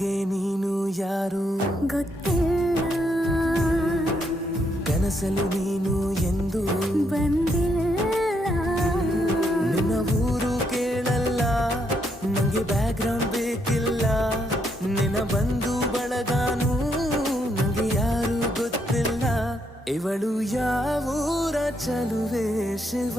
ನನಗೆ ನೀನು ಯಾರು ಗೊತ್ತಿಲ್ಲ, ಕನಸಲು ನೀನು ಎಂದು ಬಂದಿಲ್ಲ. ನಿನ್ನ ಊರು ಕೇಳಲ್ಲ, ನಂಗೆ ಬ್ಯಾಕ್ಗ್ರೌಂಡ್ ಬೇಕಿಲ್ಲ. ನಿನ್ನ ಬಂಧು ಬಳಗಾನು ನಂಗೆ ಯಾರು ಗೊತ್ತಿಲ್ಲ. ಇವಳು ಯಾವೂರ ಚಲುವೆ ಶಿವ.